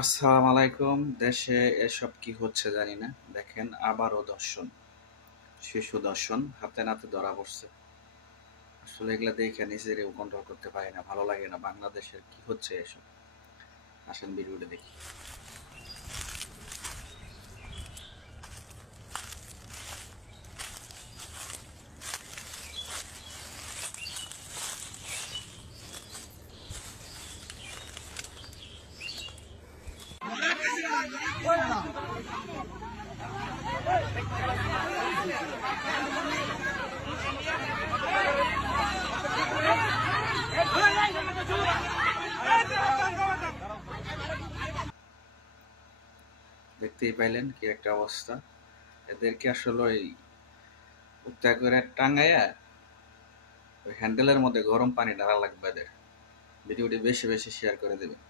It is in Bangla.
আসসালামু আলাইকুম। দেশে এসব কি হচ্ছে জানি না। দেখেন আবারও দর্শন, শিশু দর্শন হাতে নাতে ধরা পড়ছে। আসলে এগুলা দেখে নিজেরেও কন্ট্রোল করতে পারি না, ভালো লাগে না। বাংলাদেশের কি হচ্ছে এসব? আসেন ভিডিওটা দেখি। দেখতেই পাইলেন কি একটা অবস্থা। এদেরকে আসলে ওই উত্তা করে টাঙ্গাইয়া ওই হ্যান্ডেলের মধ্যে গরম পানি ঢালা লাগবে এদের। ভিডিওটি বেশি বেশি শেয়ার করে দেবেন।